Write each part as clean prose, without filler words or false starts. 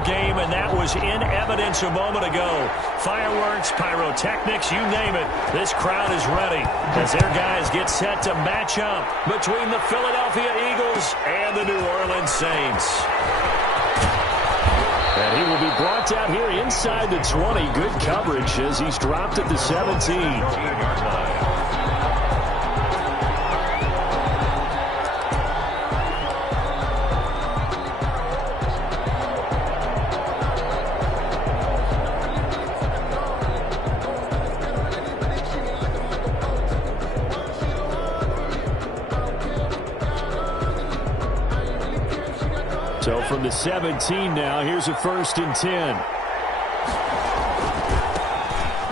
ball game, and that was in evidence a moment ago. Fireworks, pyrotechnics, you name it. This crowd is ready as their guys get set to match up between the Philadelphia Eagles and the New Orleans Saints. And he will be brought down here inside the 20. Good coverage as he's dropped at the 17. So from the 17 now, here's a 1st and 10.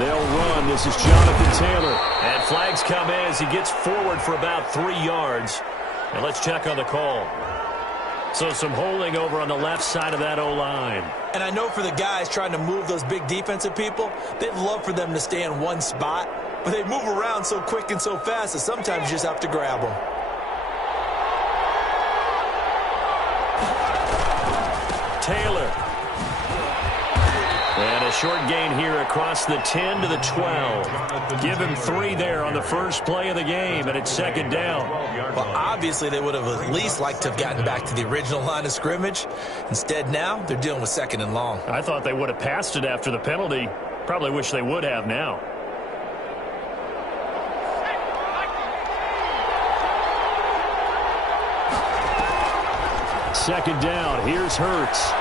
They'll run. This is Jonathan Taylor. And flags come in as he gets forward for about 3 yards. And let's check on the call. So some holding over on the left side of that O-line. And I know for the guys trying to move those big defensive people, they'd love for them to stay in one spot. But they move around so quick and so fast that sometimes you just have to grab them. Taylor. And a short gain here across the 10 to the 12. Give him 3 there on the first play of the game, and it's 2nd down. Well, obviously they would have at least liked to have gotten back to the original line of scrimmage. Instead now, they're dealing with 2nd and long. I thought they would have passed it after the penalty. Probably wish they would have now. Second down. Here's Hurts.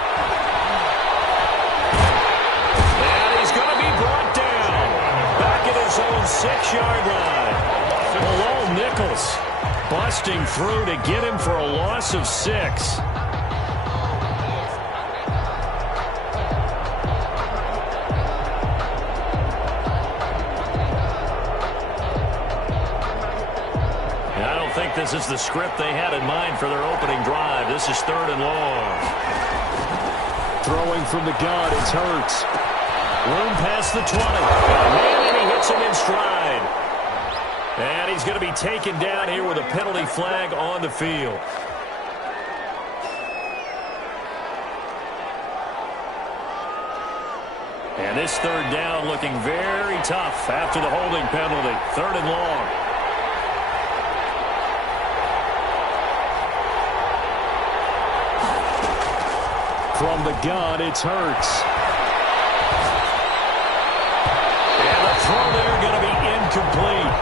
And he's going to be brought down. Back at his own 6-yard line. Below Nichols. Busting through to get him for a loss of 6. I think this is the script they had in mind for their opening drive. This is 3rd and long. Throwing from the gun, it's Hurts. Room past the 20. And he hits him in stride. And he's going to be taken down here with a penalty flag on the field. And this 3rd down looking very tough after the holding penalty. 3rd and long. From the gun, it's Hurts. And the throw there going to be incomplete.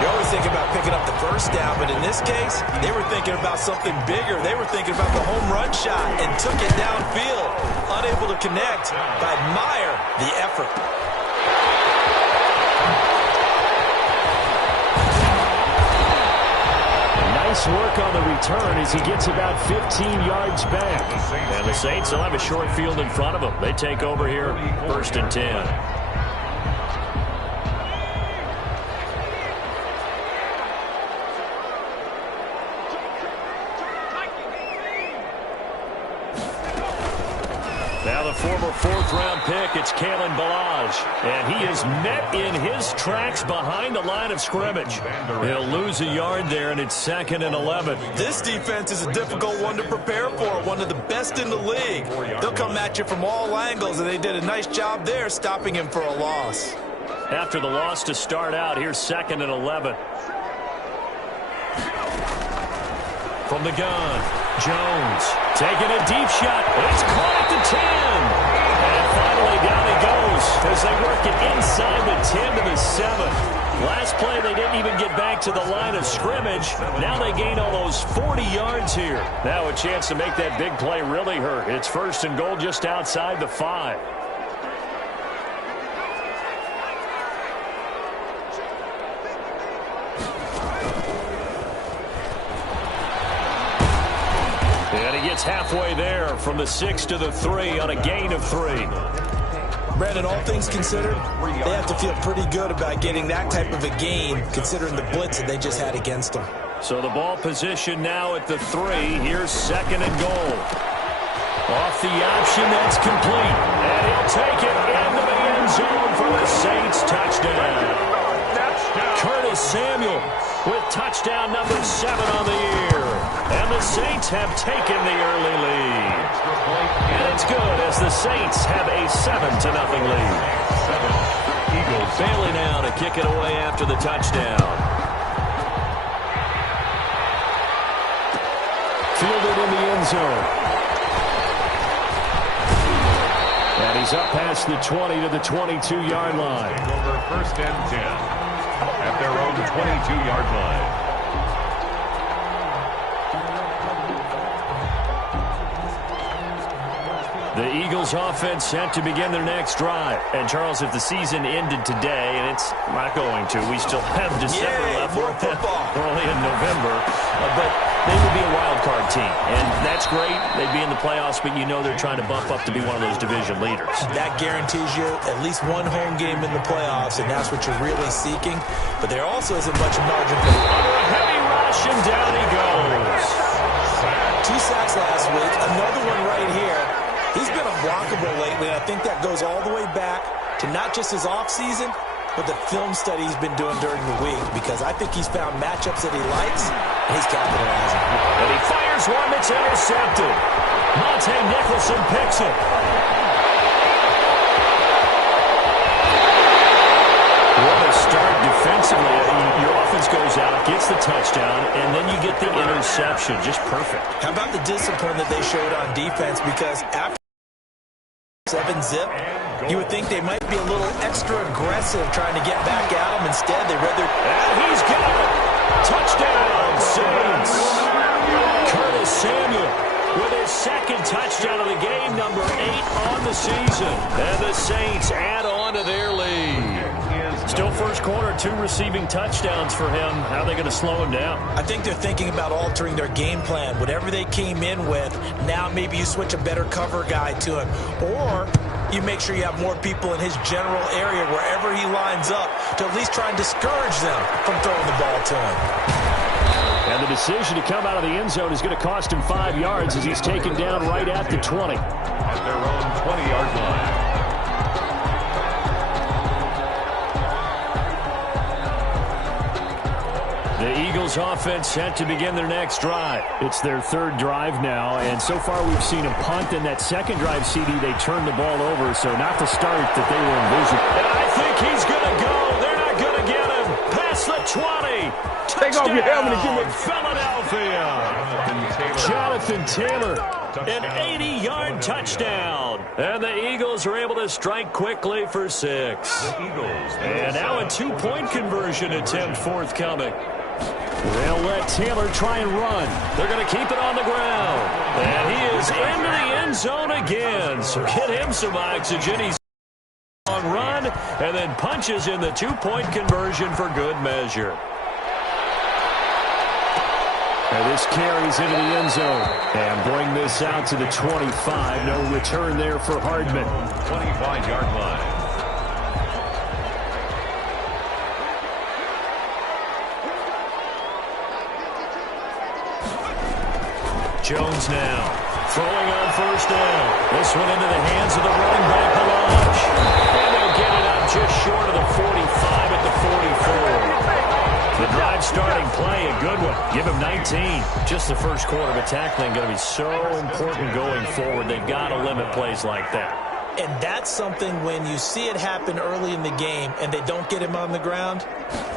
You always think about picking up the first down, but in this case, they were thinking about something bigger. They were thinking about the home run shot and took it downfield. Unable to connect, but admire the effort. Nice work on the return as he gets about 15 yards back. And the Saints will have a short field in front of them. They take over here, 1st and 10. Now the former 4th-round pick, it's Kalen Ballage. And he is met in his tracks behind the line of scrimmage. He'll lose a yard there, and it's 2nd and 11. This defense is a difficult one to prepare for, one of the best in the league. They'll come at you from all angles, and they did a nice job there stopping him for a loss. After the loss to start out, here's 2nd and 11. From the gun, Jones taking a deep shot. It's caught at the 10. And finally down he goes as they work it inside the 10 to the 7. Last play they didn't even get back to the line of scrimmage. Now they gain almost 40 yards here. Now a chance to make that big play really hurt. It's 1st and goal just outside the 5. And he gets halfway there from the 6 to the 3 on a gain of 3. Brandon, all things considered, they have to feel pretty good about getting that type of a gain considering the blitz that they just had against them. So the ball position now at the 3. Here's 2nd and goal. Off the option, that's complete. And he'll take it into the end zone for the Saints touchdown. Curtis Samuel with touchdown number 7 on the year. And the Saints have taken the early lead. And it's good as the Saints have a 7-0 lead. Eagles Bailey now to kick it away after the touchdown. Fielded in the end zone. And he's up past the 20 to the 22-yard line. Over 1st and 10 at their own 22-yard line. The Eagles offense set to begin their next drive. And, Charles, if the season ended today, and it's not going to, we still have December left. More football. We're only in November. But they would be a wild card team. And that's great. They'd be in the playoffs, but you know they're trying to bump up to be one of those division leaders. That guarantees you at least one home game in the playoffs, and that's what you're really seeking. But there also isn't much margin for under a heavy rush, and down he goes. 2 sacks last week. Another one right here. He's been unblockable lately, and I think that goes all the way back to not just his offseason, but the film study he's been doing during the week, because I think he's found matchups that he likes, and he's capitalizing. And he fires one that's intercepted. Monte Nicholson picks it. What a start defensively. Your offense goes out, gets the touchdown, and then you get the interception. Just perfect. How about the discipline that they showed on defense? Because after 7-zip, you would think they might be a little extra aggressive trying to get back at him. Instead, they read their... And he's got it! Touchdown, Saints! Curtis Samuel with his 2nd touchdown of the game, number 8 on the season. And the Saints add on to their lead. Still first quarter, 2 receiving touchdowns for him. How are they going to slow him down? I think they're thinking about altering their game plan. Whatever they came in with, now maybe you switch a better cover guy to him. Or you make sure you have more people in his general area wherever he lines up to at least try and discourage them from throwing the ball to him. And the decision to come out of the end zone is going to cost him 5 yards as he's taken down right at the 20. At their own 20-yard line. The Eagles offense set to begin their next drive. It's their 3rd drive now, and so far we've seen a punt. In that 2nd drive, CD, they turned the ball over, so not the start that they were envisioning. And I think he's going to go. They're not going to get him. Past the 20. Touchdown, take off your helmet and give me Philadelphia. Jonathan Taylor, an 80-yard touchdown. And the Eagles are able to strike quickly for 6. And now a 2-point conversion attempt forthcoming. They'll let Taylor try and run. They're going to keep it on the ground. And he is into the end zone again. So get him some oxygen. He's on run and then punches in the 2-point conversion for good measure. And this carries into the end zone. And bring this out to the 25. No return there for Hardman. 25-yard line. Jones now throwing on 1st down. This one into the hands of the running back, Balaj. And they'll get it up just short of the 45 at the 44. The drive starting play, a good one. Give him 19. Just the first quarter, but tackling going to be so important going forward. They've got to limit plays like that. And that's something when you see it happen early in the game and they don't get him on the ground,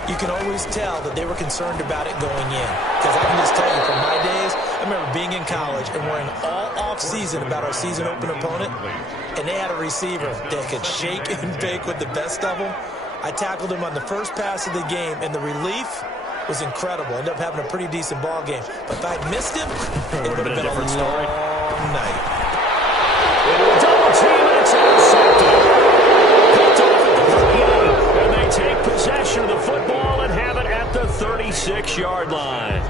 you can always tell that they were concerned about it going in. Because I can just tell you, from my days, I remember being in college and worrying all off-season about our season open opponent, and they had a receiver that could shake and bake with the best of them. I tackled him on the first pass of the game, and the relief was incredible. Ended up having a pretty decent ball game. But if I'd missed him, it would have been a different story. long night. Double team, and it's intercepted. Picked off at the 38, and they take possession of the football and have it at the 36-yard line.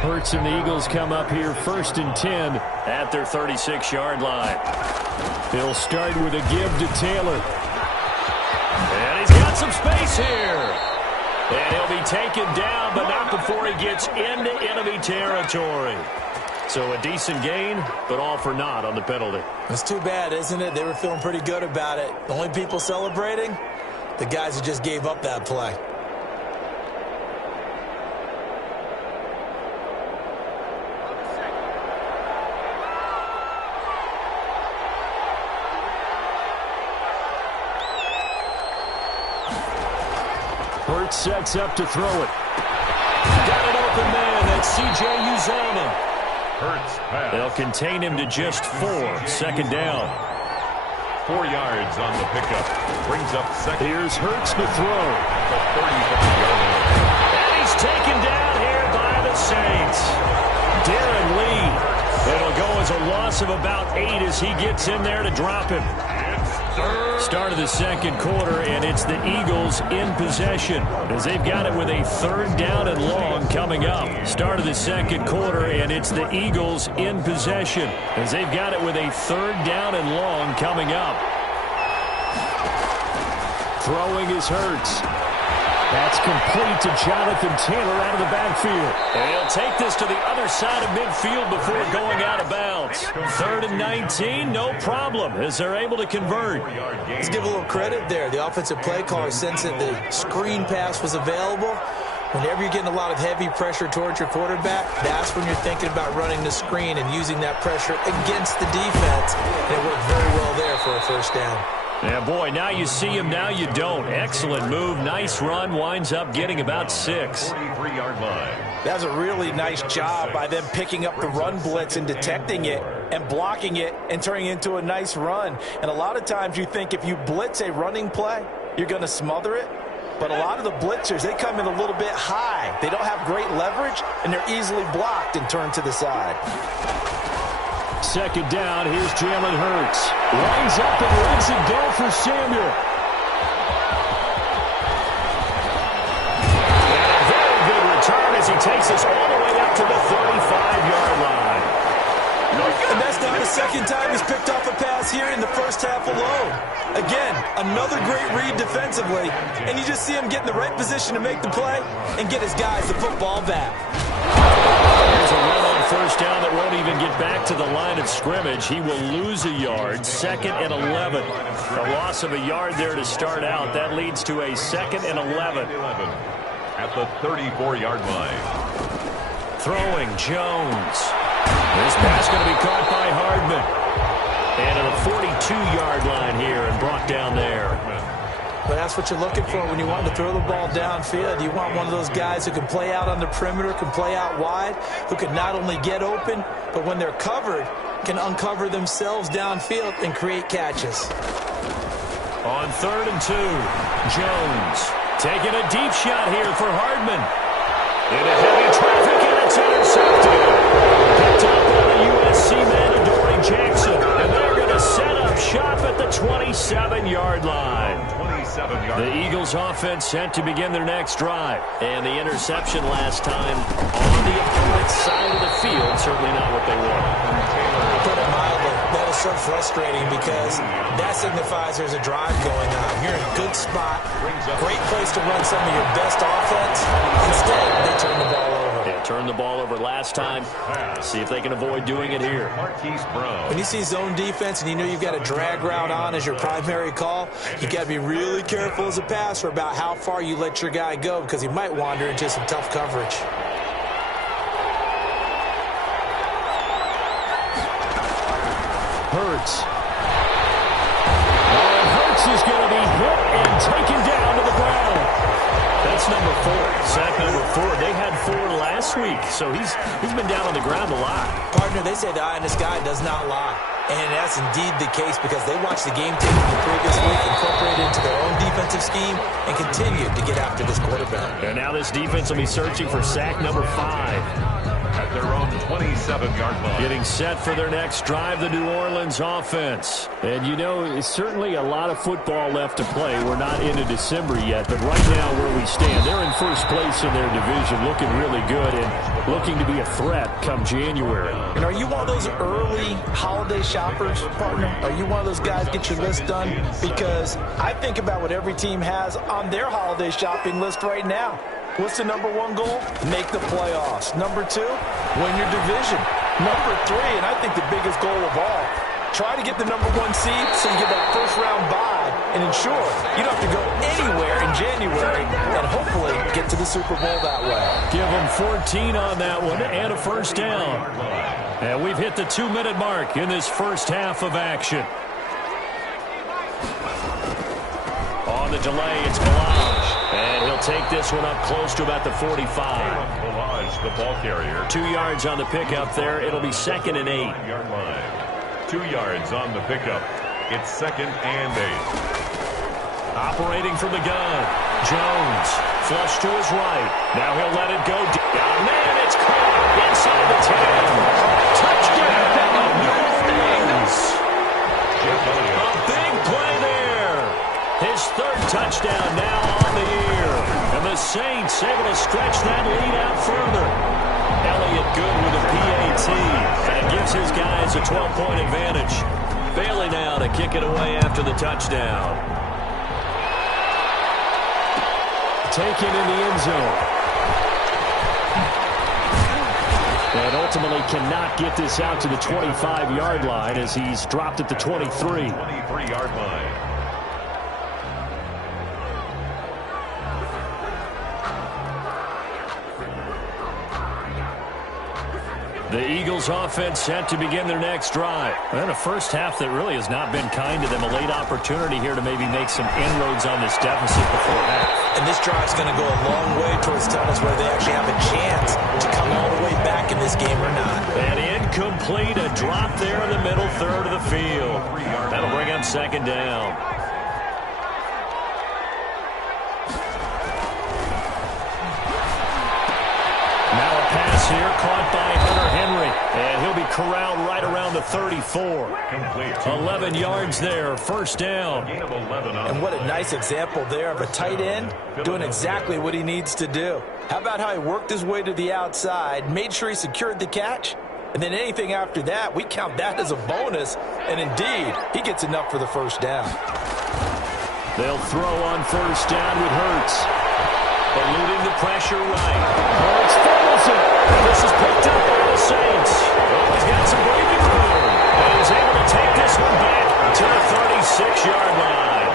Hurts and the Eagles come up here 1st and 10 at their 36-yard line. They'll start with a give to Taylor. And he's got some space here. And he'll be taken down, but not before he gets into enemy territory. So a decent gain, but all for naught on the penalty. It's too bad, isn't it? They were feeling pretty good about it. The only people celebrating, the guys who just gave up that play. Hurts sets up to throw it. Got an open man. That's C.J. Uzomah. Hurts pass. They'll contain him to just 4. Second down. 4 yards on the pickup. Brings up second. Here's Hurts to throw. The 35-yard line. And he's taken down here by the Saints. Darren Lee. It'll go as a loss of about 8 as he gets in there to drop him. Start of the second quarter, and it's the Eagles in possession as they've got it with a 3rd down and long coming up. Start of the second quarter, and it's the Eagles in possession as they've got it with a 3rd down and long coming up. Throwing is Hurts. That's complete to Jonathan Taylor out of the backfield. And he'll take this to the other side of midfield before going out of bounds. 3rd and 19, no problem, as they're able to convert. Let's give a little credit there. The offensive play caller sensed that the screen pass was available. Whenever you're getting a lot of heavy pressure towards your quarterback, that's when you're thinking about running the screen and using that pressure against the defense. And it worked very well there for a 1st down. Yeah, boy, now you see him, now you don't. Excellent move, nice run, winds up getting about 6. 43-yard line. That's a really nice job by them picking up the run blitz and detecting it and blocking it and turning it into a nice run. And a lot of times you think if you blitz a running play, you're going to smother it. But a lot of the blitzers, they come in a little bit high. They don't have great leverage, and they're easily blocked and turned to the side. Second down, here's Jalen Hurts. Lines up and lets it go for Samuel. And a very good return as he takes us all the way up to the 35-yard line. And that's not the second time he's picked off a pass here in the first half alone. Again, another great read defensively, and you just see him get in the right position to make the play and get his guys the football back. There's a run on 1st down that won't even get back to the line of scrimmage. He will lose a yard. 2nd and 11. A loss of a yard there to start out. That leads to a 2nd and 11. At the 34-yard line. Throwing, Jones. This pass going to be caught by Hardman. And at the 42-yard line here and brought down there. But that's what you're looking for when you want to throw the ball downfield. You want one of those guys who can play out on the perimeter, can play out wide, who can not only get open, but when they're covered, can uncover themselves downfield and create catches. On 3rd and 2, Jones taking a deep shot here for Hardman. Into heavy traffic, and it's intercepted. Picked up by the USC man, Adoree Jackson. And they're going to set up shop at the 27-yard line. The Eagles offense set to begin their next drive. And the interception last time on the opponent's side of the field, certainly not what they wanted. To put it mildly, that is so frustrating because that signifies there's a drive going on. You're in a good spot, great place to run some of your best offense. Instead, they turn the ball over. Yeah, turned the ball over last time. See if they can avoid doing it here. When you see zone defense and you know you've got a drag route on as your primary call, you've got to be really careful as a passer about how far you let your guy go because he might wander into some tough coverage. Hurts. And Hurts is going to be hit and taken down to the ground. That's number 4. Sack number 4. They had 4 last week, so he's been down on the ground a lot. Partner, they say the eye in the sky does not lie. And that's indeed the case because they watched the game tape from the previous week, incorporated into their own defensive scheme, and continued to get after this quarterback. And now this defense will be searching for sack number 5. At their own 27-yard line. Getting set for their next drive, the New Orleans offense. And, you know, it's certainly a lot of football left to play. We're not into December yet, but right now where we stand, they're in first place in their division, looking really good and looking to be a threat come January. And are you one of those early holiday shoppers, partner? Are you one of those guys get your list done? Because I think about what every team has on their holiday shopping list right now. What's the number 1 goal? Make the playoffs. Number 2, win your division. Number 3, and I think the biggest goal of all, try to get the number 1 seed so you get that first-round bye and ensure you don't have to go anywhere in January and hopefully get to the Super Bowl that way. Give them 14 on that one and a first down. And we've hit the 2-minute mark in this first half of action. On the delay, it's Balaj. And he'll take this one up close to about the 45. Balaj, the ball carrier. 2 yards on the pickup there. It'll be 2nd and 8. 5-yard line. 2 yards on the pickup. It's 2nd and 8. Operating from the gun. Jones, flush to his right. Now he'll let it go. Got a man, it's caught inside the 10. Touchdown, New Orleans. A big play there. His 3rd touchdown now on the year. And the Saints able to stretch that lead out further. Elliott good with a PAT. And it gives his guys a 12-point advantage. Bailey now to kick it away after the touchdown. Taken in the end zone. And ultimately cannot get this out to the 25-yard line as he's dropped at the 23. 23-yard line. The Eagles offense set to begin their next drive. And a first half that really has not been kind to them. A late opportunity here to maybe make some inroads on this deficit before half. And this drive's going to go a long way towards telling us whether they actually have a chance to come all the way back in this game or not. And incomplete, a drop there in the middle third of the field. That'll bring up 2nd down. Now a pass here caught by Hunter Henry. And he'll be corralled right around the 34. Complete. 11 yards there, 1st down. Gain of 11 on And what a nice example there of a tight end doing exactly what he needs to do. How about how he worked his way to the outside, made sure he secured the catch, and then anything after that, we count that as a bonus. And indeed, he gets enough for the 1st down. They'll throw on 1st down with Hurts. Eluding the pressure right. Hurts fumbles it. This is picked up by the Saints. Oh, he's got some breathing room. And he's able to take this one back to the 36-yard line.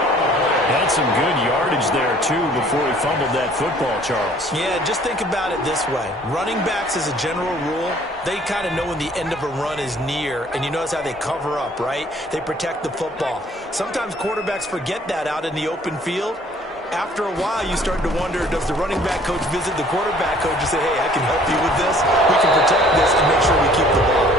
Had some good yardage there, too, before he fumbled that football, Charles. Yeah, just think about it this way. Running backs, as a general rule, they kind of know when the end of a run is near, and you notice how they cover up, right? They protect the football. Sometimes quarterbacks forget that out in the open field. After a while, you start to wonder, does the running back coach visit the quarterback coach and say, hey, I can help you with this, we can protect this, and make sure we keep the ball.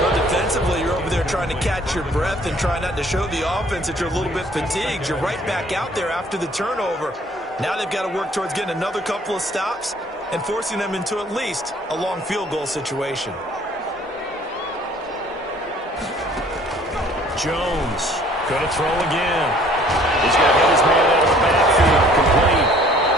But defensively, you're over there trying to catch your breath and try not to show the offense that you're a little bit fatigued. You're right back out there after the turnover. Now they've got to work towards getting another couple of stops and forcing them into at least a long field goal situation. Jones going to throw again. He's going to hit his man out of the backfield, complete.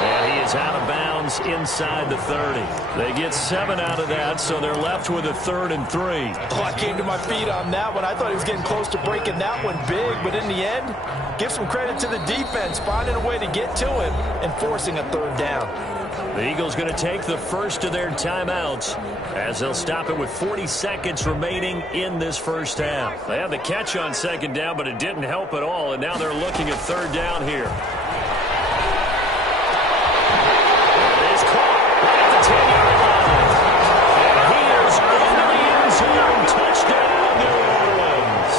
And he is out of bounds inside the 30. They get 7 out of that, so they're left with a 3rd and 3. Oh, I came to my feet on that one. I thought he was getting close to breaking that one big, but in the end, give some credit to the defense, finding a way to get to him and forcing a 3rd down. The Eagles going to take the first of their timeouts as they'll stop it with 40 seconds remaining in this first half. They had the catch on 2nd down, but it didn't help at all, and now they're looking at 3rd down here. It is caught right at the 10-yard line. And he is into the end zone. Touchdown, New Orleans.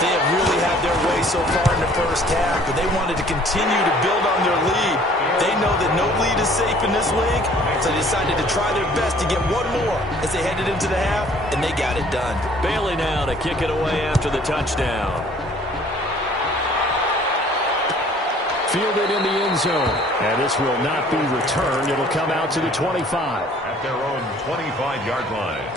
They have really had their way so far in the first half, but they wanted to continue to build on their lead. They know that no lead is safe in this league, so they decided to try their best to get one more as they headed into the half, and they got it done. Bailey now to kick it away after the touchdown. Fielded in the end zone, and this will not be returned. It'll come out to the 25. at their own 25-yard line.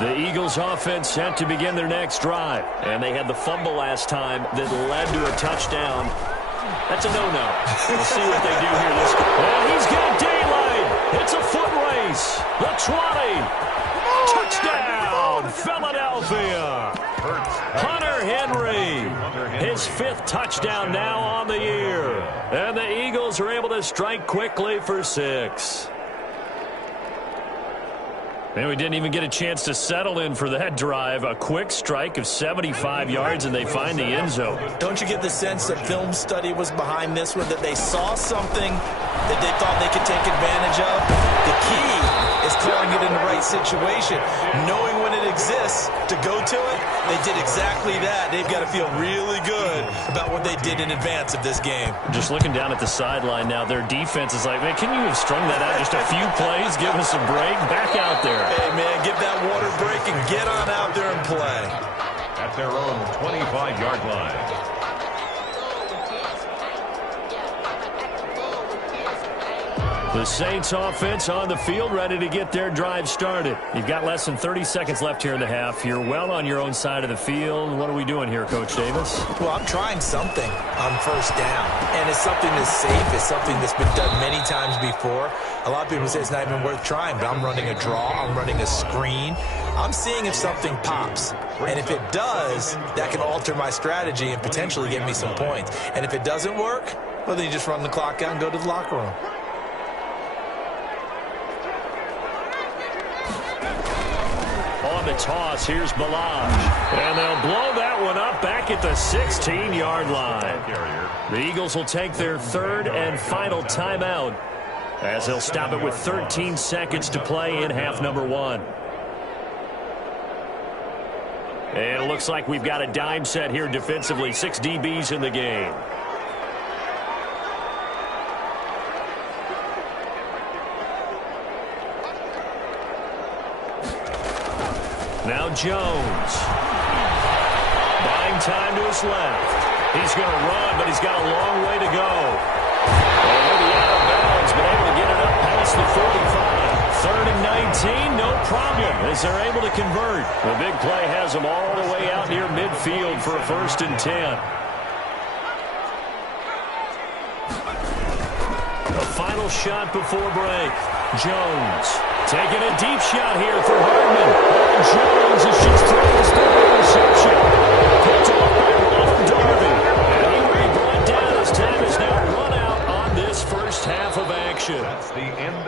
The Eagles offense set to begin their next drive. And they had the fumble last time that led to a touchdown. That's a no-no. We'll see what they do here this time. And he's got daylight. It's a foot race. The 20. Touchdown, Philadelphia. Hunter Henry. His 5th touchdown now on the year. And the Eagles are able to strike quickly for 6. And we didn't even get a chance to settle in for that drive. A quick strike of 75 yards, and they find the end zone. Don't you get the sense that film study was behind this one, that they saw something that they thought they could take advantage of? The key is calling it in the right situation, knowing when it exists, to go to it, they did exactly that. They've got to feel really good about what they did in advance of this game. Just looking down at the sideline now, their defense is like, man, can you have strung that out just a few plays? Give us a break. Back out there. Hey, man, give that water break and get on out there and play. At their own 25-yard line. The Saints offense on the field, ready to get their drive started. You've got less than 30 seconds left here in the half. You're well on your own side of the field. What are we doing here, Coach Davis? Well, I'm trying something on first down, and it's something that's safe. It's something that's been done many times before. A lot of people say it's not even worth trying, but I'm running a draw. I'm running a screen. I'm seeing if something pops, and if it does, that can alter my strategy and potentially get me some points. And if it doesn't work, well, then you just run the clock out and go to the locker room. On the toss, here's Balaj. And they'll blow that one up back at the 16-yard line. The Eagles will take their third and final timeout as they'll stop it with 13 seconds to play in half number one. And it looks like we've got a dime set here defensively. 6 DBs in the game. Now Jones. Buying time to his left. He's going to run, but he's got a long way to go. And he'll be out of bounds, but able to get it up past the 45. 3rd and 19, no problem, as they're able to convert. The big play has them all the way out near midfield for a 1st and 10. A final shot before break. Jones taking a deep shot here for Hardman. And Jones is just throwing his interception. Picked off by Ronald Darby. And he will be brought down as time is now run out on this first half of action.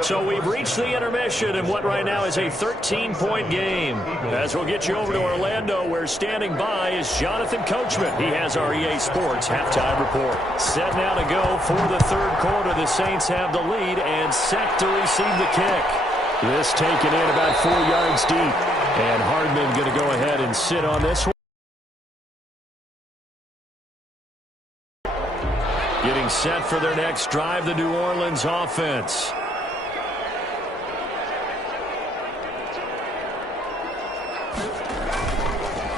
So we've reached the intermission in what right now is a 13-point game. As we'll get you over to Orlando, where standing by is Jonathan Coachman. He has our EA Sports halftime report. Set now to go for the third quarter. The Saints have the lead and set to receive the kick. This taken in about 4 yards deep. And Hardman going to go ahead and sit on this one. Getting set for their next drive, the New Orleans offense.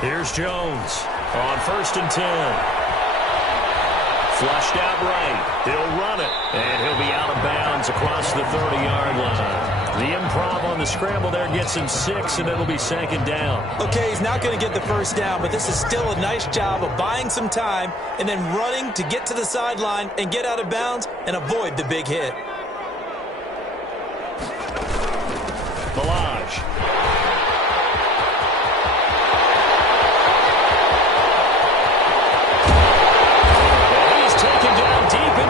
Here's Jones on 1st and 10. Flushed out right. He'll run it, and he'll be out of bounds across the 30-yard line. The improv on the scramble there gets him 6, and it'll be 2nd down. Okay, he's not going to get the first down, but this is still a nice job of buying some time and then running to get to the sideline and get out of bounds and avoid the big hit. Balaj.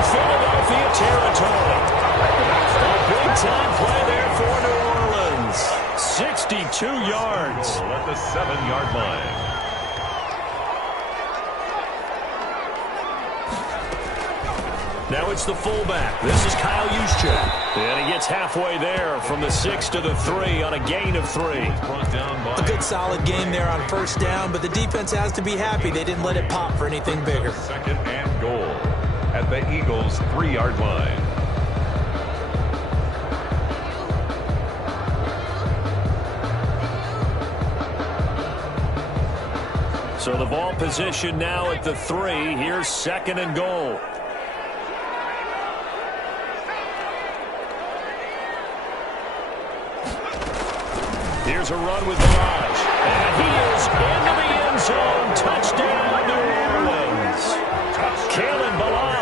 Philadelphia territory. A big-time play there for New Orleans. 62 yards. At the 7-yard line. Now it's the fullback. This is Kyle Juszczyk. And he gets halfway there from the 6 to the 3 on a gain of 3. A good solid game there on first down, but the defense has to be happy they didn't let it pop for anything bigger. 2nd and goal. At the Eagles' 3-yard line. So the ball position now at the 3. Here's 2nd and goal. Here's a run with Balaj. And he is into the end zone. Touchdown, New Orleans. Kalen Balaj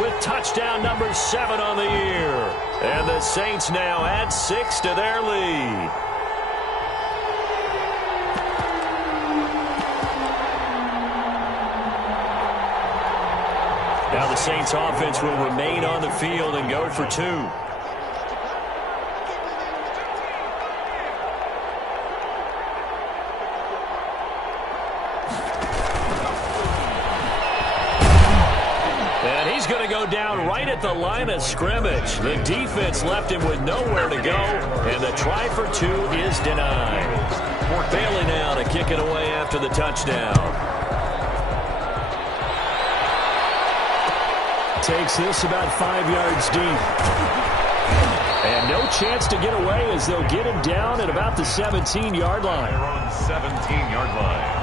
with touchdown number 7 on the year. And the Saints now add 6 to their lead. Now the Saints offense will remain on the field and go for 2. And he's going to go down right at the line of scrimmage. The defense left him with nowhere to go, and the try for 2 is denied. Bailey now to kick it away after the touchdown. Takes this about 5 yards deep. And no chance to get away as they'll get him down at about the 17-yard line. They're on 17-yard line.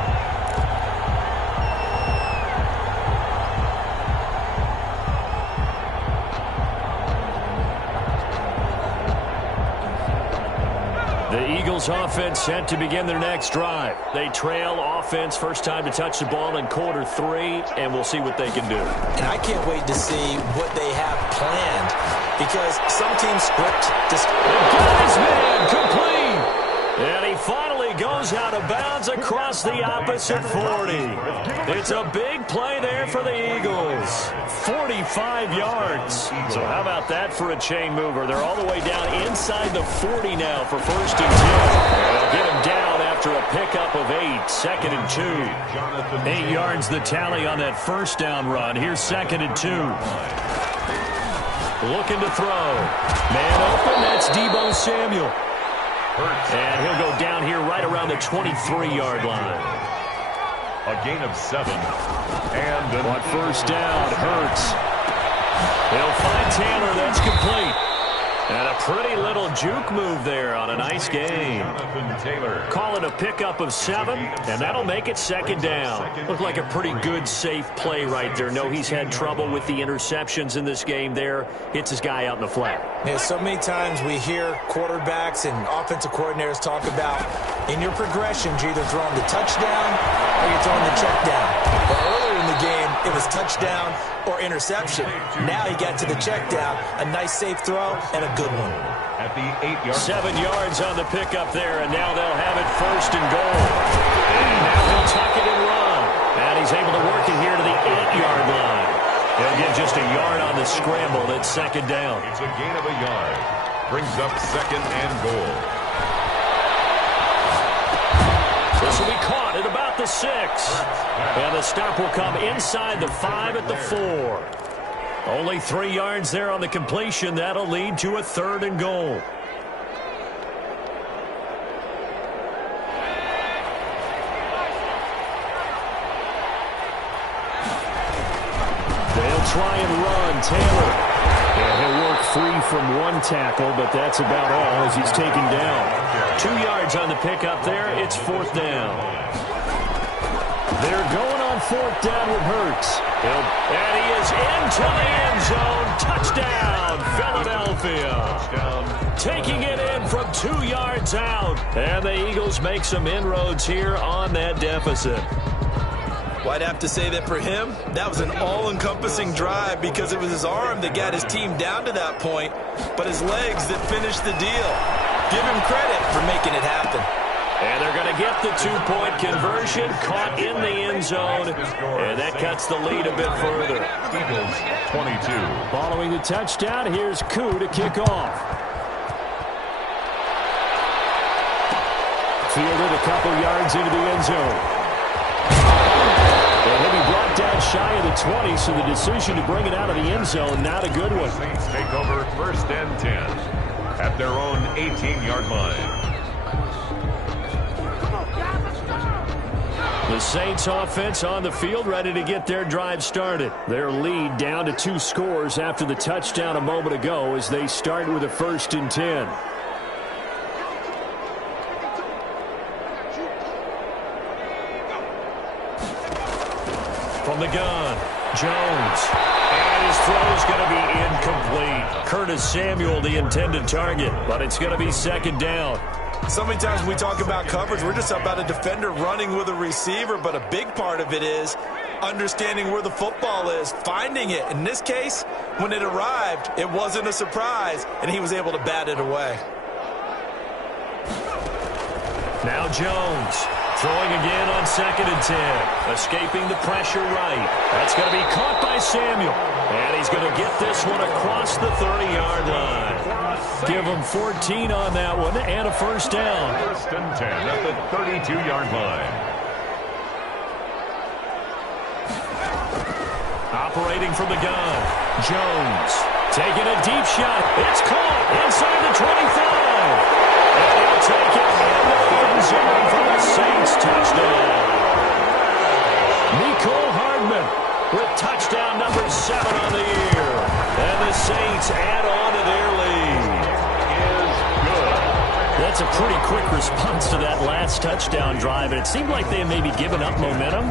The Eagles offense set to begin their next drive. They trail offense first time to touch the ball in quarter 3, and we'll see what they can do. And I can't wait to see what they have planned because some teams script this. Got his man complete. And he finally goes out of bounds across the opposite 40. It's a big play there for the Eagles. 45 yards. So how about that for a chain mover? They're all the way down inside the 40 now for first and 10. They'll get him down after a pickup of 8. Second and 2. 8 yards the tally on that first down run. Here's second and 2. Looking to throw. Man open, that's Deebo Samuel. And he'll go down here right around the 23-yard line. A gain of 7. And on first down, Hurts. He'll find Taylor. That's complete. And a pretty little juke move there on a nice game. Call it a pickup of 7, and that'll make it second down. Looked like a pretty good, safe play right there. No, he's had trouble with the interceptions in this game there. Hits his guy out in the flat. Yeah, so many times we hear quarterbacks and offensive coordinators talk about in your progressions, you're either throwing the touchdown or you're throwing the check down. But earlier in the game, it was touchdown or interception. Now he got to the check down, a nice safe throw, and a good one. At the 8-yard 7 yards on the pickup there, and now they'll have it first and goal. And now he'll tuck it and run. And he's able to work it here to the 8-yard line. He'll get just a yard on the scramble. That's second down. It's a gain of a yard. Brings up second and goal. This will be caught at about the 6. And the stop will come inside the 5 at the 4. Only 3 yards there on the completion. That'll lead to a third and goal. They'll try and run. Taylor. And he'll work free from one tackle, but that's about all as he's taken down. 2 yards on the pickup there. It's fourth down. They're going on fourth down with Hurts. And he is into the end zone. Touchdown, Philadelphia. Taking it in from 2 yards out. And the Eagles make some inroads here on that deficit. Well, I'd have to say that for him, that was an all-encompassing drive because it was his arm that got his team down to that point, but his legs that finished the deal. Give him credit for making it happen. And they're going to get the 2-point conversion, caught in the end zone, and that cuts the lead a bit further. Eagles 22. Following the touchdown, here's Koo to kick off. Fielded a couple yards into the end zone. And he'll be brought down shy of the 20, so the decision to bring it out of the end zone, not a good one. Saints take over first and 10 at their own 18-yard line. The Saints offense on the field, ready to get their drive started. Their lead down to 2 scores after the touchdown a moment ago as they start with a first and 10. From the gun, Jones. And his throw's going to be incomplete. Curtis Samuel, the intended target, but it's going to be second down. So many times when we talk about coverage, we're just about a defender running with a receiver, but a big part of it is understanding where the football is, finding it. In this case, when it arrived, it wasn't a surprise, and he was able to bat it away. Now Jones throwing again on second and 10. Escaping the pressure right. That's going to be caught by Samuel. And he's going to get this one across the 30-yard line. Give him 14 on that one and a first down. First and 10 at the 32-yard line. Operating from the gun, Jones taking a deep shot. It's caught inside the 25. And he'll take it in the end zone for the Saints touchdown. that's a pretty quick response to that last touchdown drive. And it seemed like they had maybe given up momentum.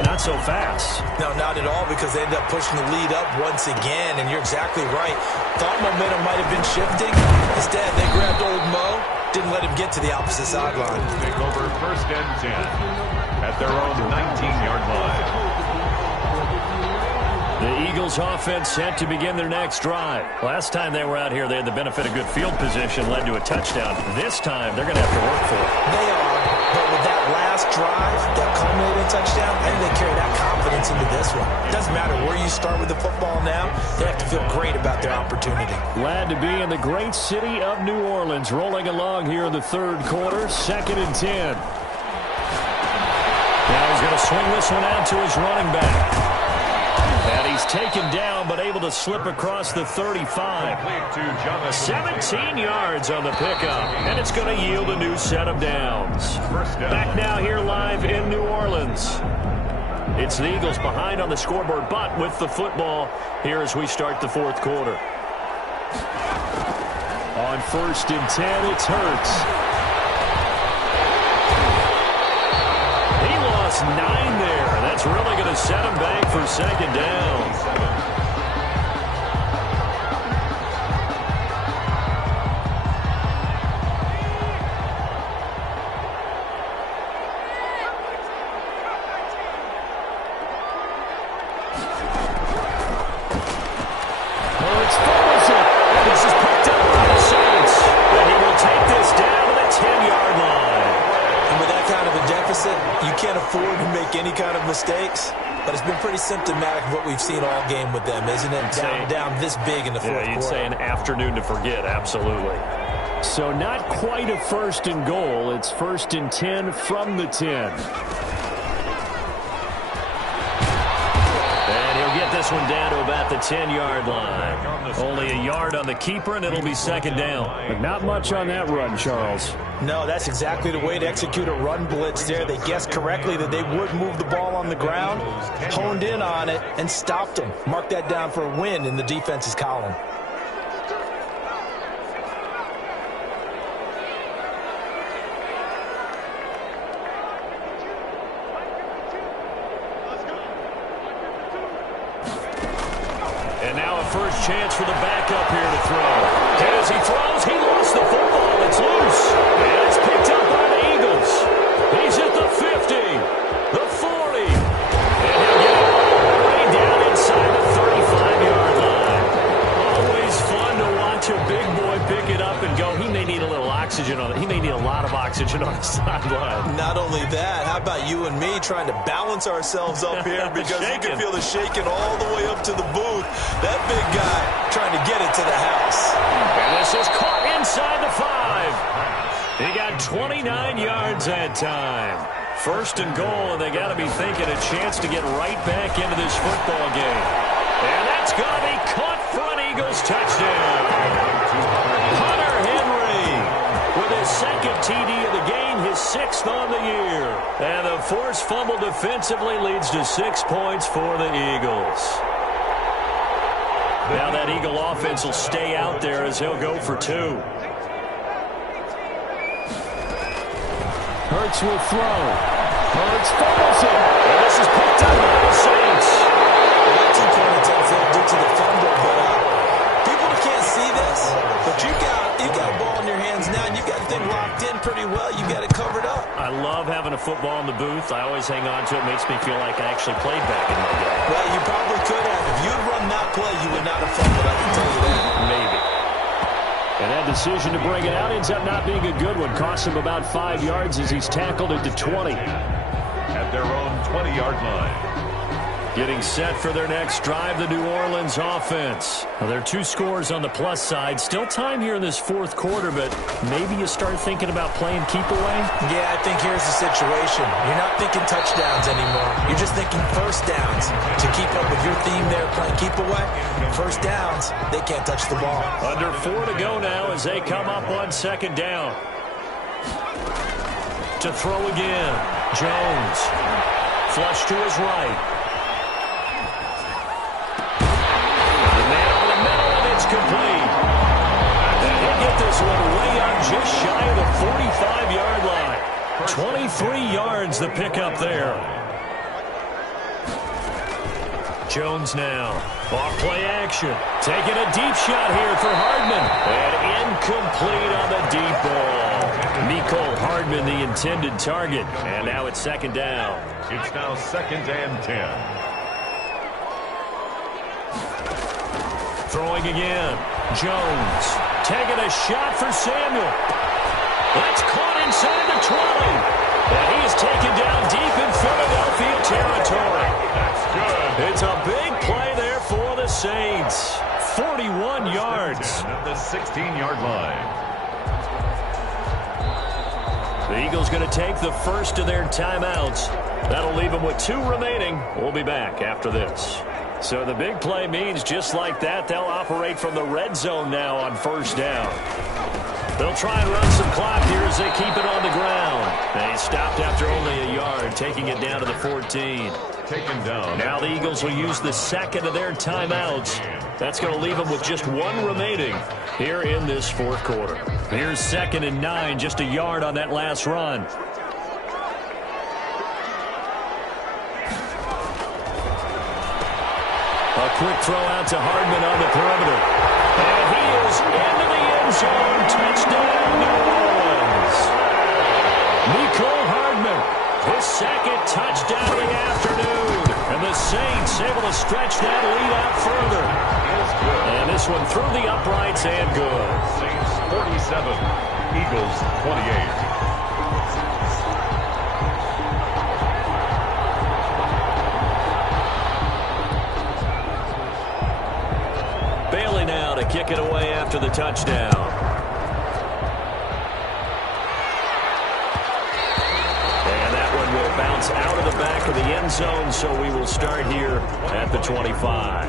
Not so fast. No, not at all, because they ended up pushing the lead up once again. And you're exactly right. Thought momentum might have been shifting. Instead, they grabbed old Mo. Didn't let him get to the opposite sideline. Take over 1st and 10 at their own 19-yard line. The Eagles offense set to begin their next drive. Last time they were out here, they had the benefit of good field position, led to a touchdown. This time, they're going to have to work for it. They are, but with that last drive, that culminating touchdown, I think they carry that confidence into this one. It doesn't matter where you start with the football now, they have to feel great about their opportunity. Glad to be in the great city of New Orleans, rolling along here in the third quarter, 2nd and 10. Now he's going to swing this one out to his running back. And he's taken down, but able to slip across the 35. 17 yards on the pickup, and it's going to yield a new set of downs. Back now here live in New Orleans. It's the Eagles behind on the scoreboard, but with the football here as we start the fourth quarter. On 1st and 10, it's Hurts. He lost 9 there. That's really going to set him back for 2nd down. You can't afford to make any kind of mistakes, but it's been pretty symptomatic of what we've seen all game with them, isn't it? Down this big in the fourth quarter. You'd say an afternoon to forget, absolutely. So not quite a 1st and goal. It's 1st and 10 from the 10. And he'll get this one down to about the 10-yard line. Only a yard on the keeper, and it'll be 2nd down. But not much on that run, Charles. No, that's exactly the way to execute a run blitz there. They guessed correctly that they would move the ball on the ground, honed in on it, and stopped them. Mark that down for a win in the defense's column. And now a first chance for the backup here to throw. And as he throws, he lost the football. It's loose. And it's picked up by the Eagles. He's at the 50, the 40. And he'll get it all the way down inside the 35-yard line. Always fun to watch a big boy pick it up and go. He may need a little oxygen on it. He may need a lot of oxygen on the sideline. Not only that, how about you and me trying to balance ourselves up here because you can feel the shaking all the way up to the booth. That big guy trying to get it to the house. And this is caught inside the 5. He got 29 yards that time. 1st and goal, and they got to be thinking a chance to get right back into this football game. And that's going to be caught for an Eagles touchdown. Hunter Henry with his 2nd TD of the game, his 6th on the year. And the forced fumble defensively leads to 6 points for the Eagles. Now that Eagle offense will stay out there as he'll go for 2. Hurts will throw. Hurts fumbles it. And this is picked up by the Saints. Not 2-point attempt due to the fumble, but people can't see this, but you got a ball in your hands now, and you've got the thing locked in pretty well. You got it covered up. I love having a football in the booth. I always hang on to it. It makes me feel like I actually played back in my day. Well, you probably could have. If you'd run that play, you would not have fumbled, I can tell you that. Maybe. And that decision to bring it out ends up not being a good one. Costs him about 5 yards as he's tackled at the 20. At their own 20-yard line. Getting set for their next drive, the New Orleans offense. Well, there are 2 scores on the plus side. Still time here in this fourth quarter, but maybe you start thinking about playing keep away? Yeah, I think here's the situation. You're not thinking touchdowns anymore. You're just thinking first downs. To keep up with your theme there, playing keep away, first downs, they can't touch the ball. Under 4 to go now as they come up on 2nd down. To throw again, Jones. Flush to his right. Complete. And he'll get this one way up just shy of the 45-yard line. 23 yards the pickup there. Jones now. Off play action. Taking a deep shot here for Hardman. And incomplete on the deep ball. Mecole Hardman, the intended target. And now it's second down. It's now 2nd and 10. Throwing again. Jones taking a shot for Samuel. That's caught inside the 20. And he is taken down deep in Philadelphia territory. That's good. It's a big play there for the Saints. 41 yards. At the 16-yard line. The Eagles going to take the first of their timeouts. That'll leave them with 2 remaining. We'll be back after this. So the big play means just like that, they'll operate from the red zone now on first down. They'll try and run some clock here as they keep it on the ground. They stopped after only a yard, taking it down to the 14. Taken down. Now the Eagles will use the second of their timeouts. That's going to leave them with just 1 remaining here in this fourth quarter. Here's 2nd and 9, just a yard on that last run. A quick throw out to Hardman on the perimeter. And he is into the end zone. Touchdown, New Orleans. Mecole Hardman, his 2nd touchdown of the afternoon. And the Saints able to stretch that lead out further. And this one through the uprights and good. Saints 47, Eagles 28. Now to kick it away after the touchdown. And that one will bounce out of the back of the end zone, so we will start here at the 25.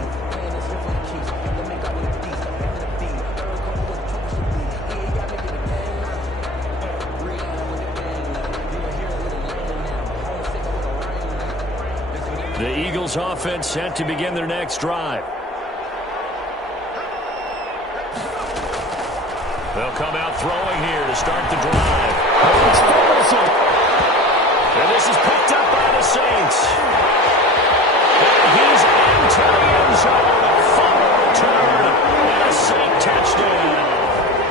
The Eagles offense set to begin their next drive. They'll come out throwing here to start the drive. And this is picked up by the Saints. And he's into the end zone. A fumble return. And a Saint touchdown.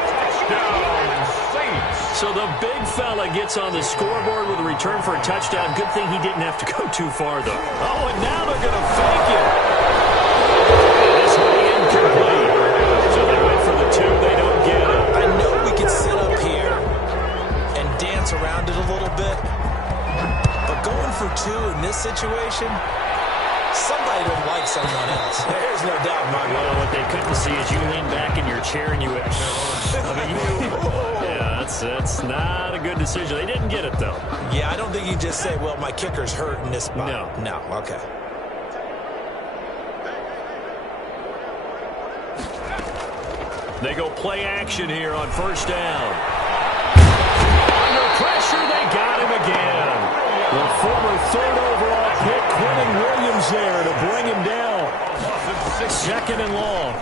Touchdown, Saints. So the big fella gets on the scoreboard with a return for a touchdown. Good thing he didn't have to go too far, though. Oh, and now they're going to fake it. And this one incomplete. So they went for the 2. They don't get it. I know we could sit up here and dance around it a little bit, but going for 2 in this situation, somebody don't like someone else. There's no doubt, Mark. Well, what they couldn't see is you lean back in your chair and you went, yeah, that's not a good decision. They didn't get it, though. Yeah, I don't think you just say, well, my kicker's hurt in this spot. No. Okay. They go play action here on first down. Under pressure, they got him again. The former 3rd overall pick, Quentin Williams there to bring him down. 2nd and long.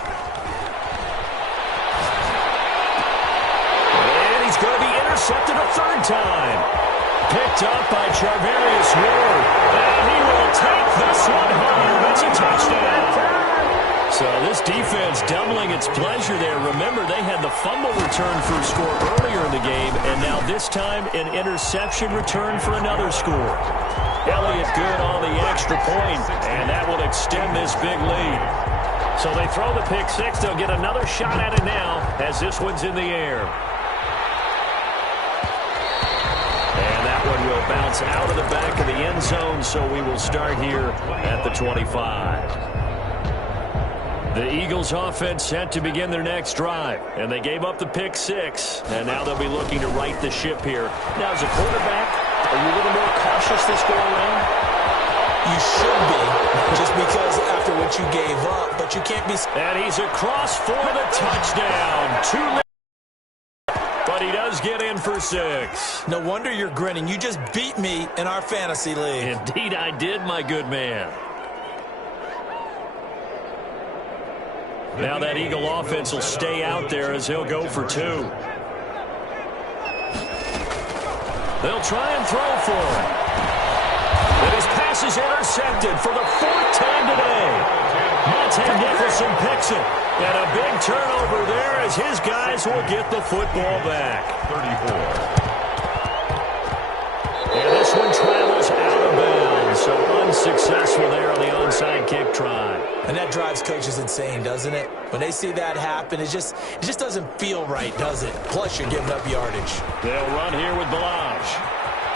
And he's going to be intercepted a 3rd time. Picked up by Charvarius Ward. And he will take this one home. It's a touchdown. So this defense doubling its pleasure there. Remember, they had the fumble return for a score earlier in the game, and now this time an interception return for another score. Elliott good on the extra point, and that will extend this big lead. So they throw the pick 6. They'll get another shot at it now as this one's in the air. And that one will bounce out of the back of the end zone, so we will start here at the 25. The Eagles offense set to begin their next drive, and they gave up the pick 6, and now they'll be looking to right the ship here. Now, as a quarterback, are you a little more cautious this go around? You should be, just because after what you gave up, but you can't be. And he's across for the touchdown. 2 minutes, but he does get in for 6. No wonder you're grinning. You just beat me in our fantasy league. Indeed I did, my good man. Now that Eagle offense will stay out there as he'll go for 2. They'll try and throw for it. And his pass is intercepted for the 4th time today. Monte Nicholson picks it. And a big turnover there as his guys will get the football back. 34. And this one travels out of bounds. So unsuccessful there on the onside kick try. And that drives coaches insane, doesn't it? When they see that happen, it just doesn't feel right, does it? Plus, you're giving up yardage. They'll run here with Balaj.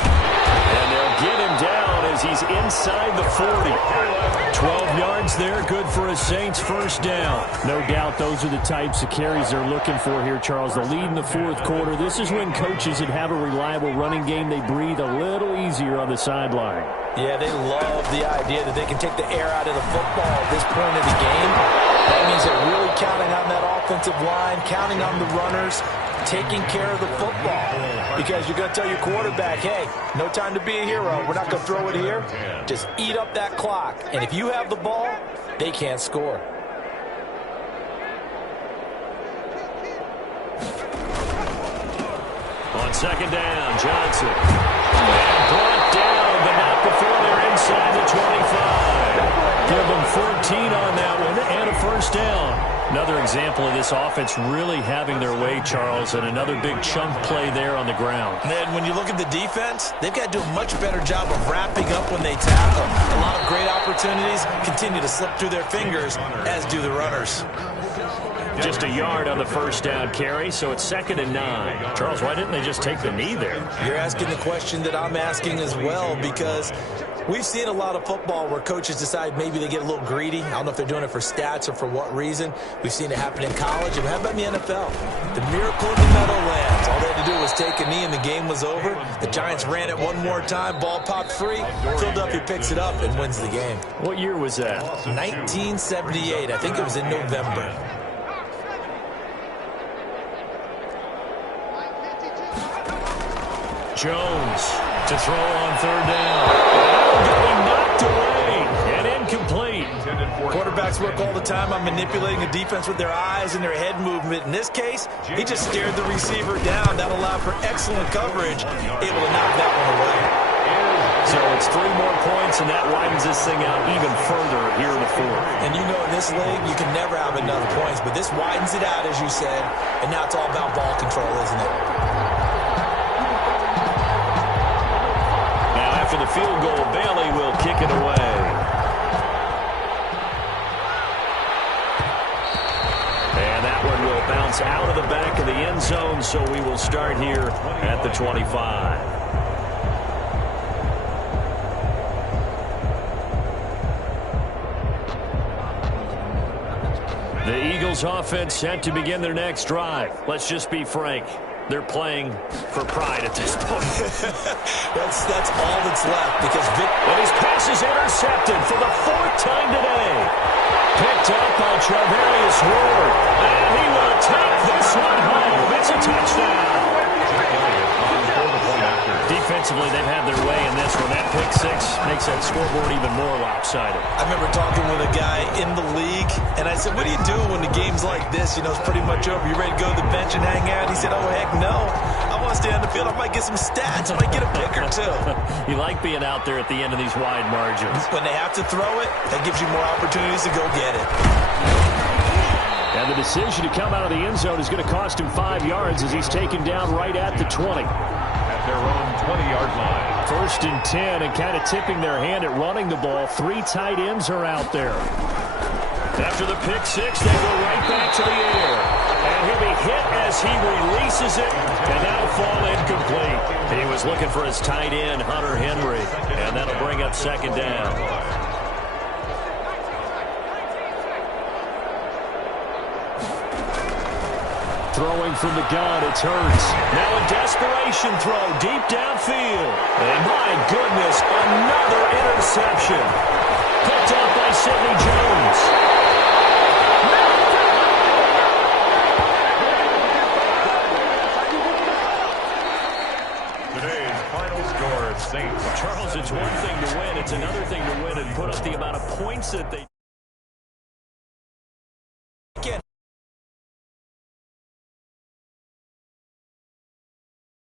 And they'll get him down as he's inside the 40. 12 yards there, good for a Saints first down. No doubt those are the types of carries they're looking for here, Charles. The lead in the 4th quarter. This is when coaches that have a reliable running game, they breathe a little easier on the sideline. Yeah, they love the idea that they can take the air out of the football at this point of the game. That means they're really counting on that offensive line, counting on the runners, taking care of the football. Because you're going to tell your quarterback, hey, no time to be a hero. We're not going to throw it here. Just eat up that clock. And if you have the ball, they can't score. On second down, Johnson. And brought down, but not before they're inside the 25. Give them 14 on that one and a first down. Another example of this offense really having their way, Charles, and another big chunk play there on the ground. And then when you look at the defense, they've got to do a much better job of wrapping up when they tackle. A lot of great opportunities continue to slip through their fingers, as do the runners. Just a yard on the first down carry, so it's 2nd and 9. Charles, why didn't they just take the knee there? You're asking the question that I'm asking as well, because we've seen a lot of football where coaches decide maybe they get a little greedy. I don't know if they're doing it for stats or for what reason. We've seen it happen in college. And how about in the NFL? The miracle in the Meadowlands. All they had to do was take a knee and the game was over. The Giants ran it one more time. Ball popped free. Philadelphia picks it up and wins the game. What year was that? 1978. I think it was in November. Jones to throw on 3rd down. Getting knocked away and incomplete. Quarterbacks work all the time on manipulating the defense with their eyes and their head movement. In this case, he just stared the receiver down. That allowed for excellent coverage, able to knock that one away. So it's 3 more points, and that widens this thing out even further here in the 4th. And you know in this league, you can never have enough points, but this widens it out, as you said, and now it's all about ball control, isn't it? After the field goal, Bailey will kick it away. And that one will bounce out of the back of the end zone, so we will start here at the 25. The Eagles offense set to begin their next drive. Let's just be frank. They're playing for pride at this point. that's all that's left because And his pass is intercepted for the 4th time today. Picked up by Travarius Ward. And he will take this one home. It's a touchdown. Defensively, they've had their way in this one. That pick 6 makes that scoreboard even more lopsided. I remember talking with a guy in the league, and I said, what do you do when the game's like this? You know, it's pretty much over. You ready to go to the bench and hang out? He said, oh, heck no. I want to stay on the field. I might get some stats. I might get a pick or 2. You like being out there at the end of these wide margins. When they have to throw it, that gives you more opportunities to go get it. And the decision to come out of the end zone is going to cost him 5 yards as he's taken down right at the 20. Their own 20-yard line. 1st and 10, and kind of tipping their hand at running the ball. 3 tight ends are out there. After the pick 6, they go right back to the air. And he'll be hit as he releases it, and that'll fall incomplete. He was looking for his tight end, Hunter Henry, and that'll bring up 2nd down. Throwing from the gun, it's Hurts. Now a desperation throw deep downfield. And my goodness, another interception. Picked up by Sidney Jones. Today's final score, Saints. Charles, it's one thing to win. It's another thing to win and put up the amount of points that they...